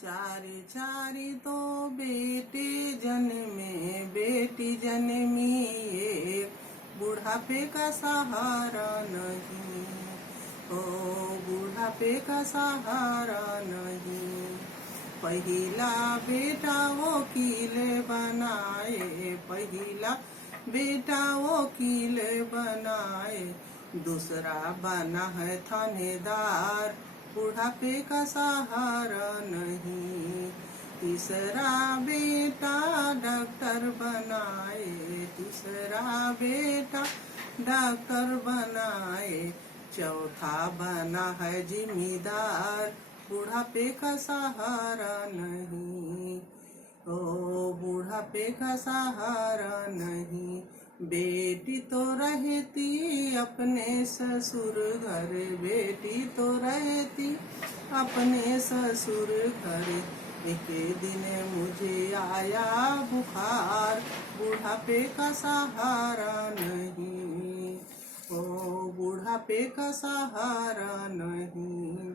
चारे चारी तो बेटे जन्मे, बेटी जन्मी एक, बुढ़ापे का सहारा नहीं। ओ बुढ़ापे का सहारा नहीं। पहिला बेटा वकील बनाए, पहिला बेटा वकील बनाए, दूसरा बना है थानेदार, बुढ़ापे का सहारा नहीं। तीसरा बेटा डॉक्टर बनाए, तीसरा बेटा डॉक्टर बनाए, चौथा बना है जिम्मेदार, बुढ़ापे का सहारा नहीं। ओ बुढ़ापे का सहारा नहीं। बेटी तो रहती अपने ससुर घर, बेटी तो रहती अपने ससुर घर, एक दिन मुझे आया बुखार, बुढ़ापे का सहारा नहीं। ओ बुढ़ापे का सहारा नहीं।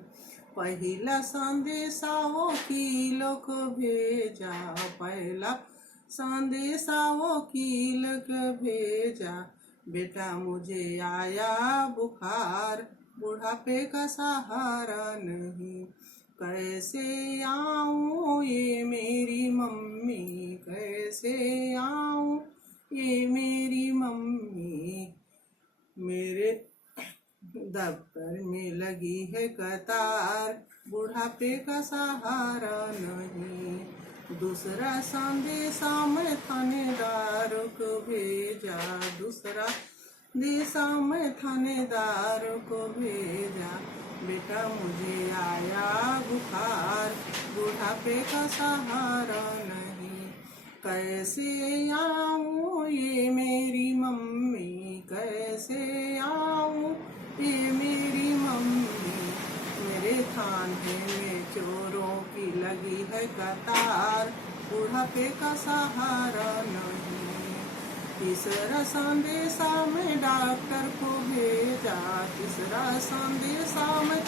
पहिला संदेशा वकील को भेजा, पहला संदेशा वकील को भेजा, बेटा मुझे आया बुखार, बुढ़ापे का सहारा नहीं। कैसे आऊं ये मेरी मम्मी, कैसे आऊं ये मेरी मम्मी, मेरे दफ्तर में लगी है कतार, बुढ़ापे का सहारा नहीं। दूसरा संदेशा मैं थानेदार को भेजा, दूसरा देशा मैं थानेदार को भेजा, बेटा मुझे आया बुखार, बुढ़ापे का सहारा नहीं। कैसे आऊं ये मेरी मम्मी, कैसे आऊं ये मेरी मम्मी, मेरे थाने में चोरों की लगी है कतार, बुढ़ापे का सहारा नहीं। तीसरा संदेशा मैं डॉक्टर को भेजा, तीसरा संदेशा मैं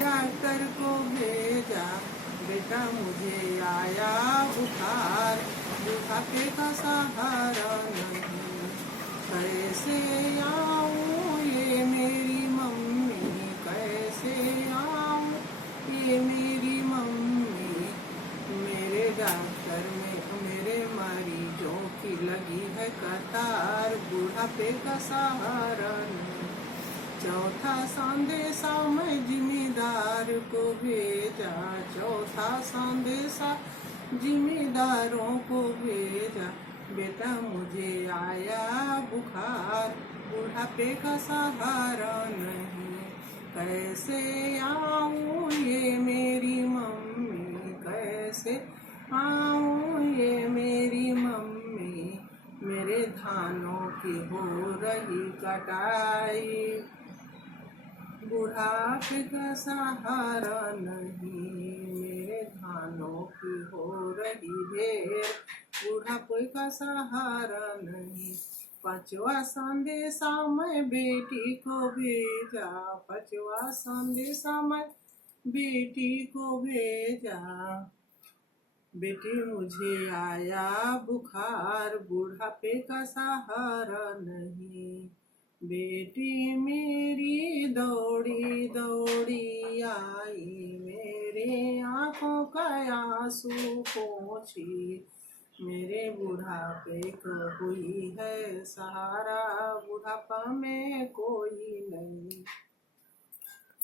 डॉक्टर को भेजा, बेटा मुझे आया बुखार, बुढ़ापे का सहारा नहीं। कैसे आऊं ये मेरी मम्मी, कैसे आऊं ये मेरी मम्मी, मेरे डॉक्टर में मेरे मरीजों की लगी है कतार, बुढ़ापे का सहारा नहीं। चौथा संदेशा मैं जिम्मेदार को भेजा, चौथा संदेशा जिम्मेदारों को भेजा, बेटा मुझे आया बुखार, बुढ़ापे का सहारा नहीं। कैसे आऊं ये मेरी मम्मी, कैसे आऊं ये मेरी मम्मी, मेरे धानों की हो रही कटाई, बुढ़ापे का सहारा नहीं। मेरे धानों की हो रही ढेर, बुढ़ापे का सहारा नहीं। पांचवा संदेशा मैं बेटी को भेजा, पांचवा संदेशा मैं बेटी को भेजा, बेटी मुझे आया बुखार, बुढ़ापे का सहारा नहीं। बेटी मेरी दौड़ी दौड़ी आई, मेरे आंखों का आंसू पोंछी, मेरे बुढ़ापे को हुई है सहारा, बुढ़ापा में कोई नहीं।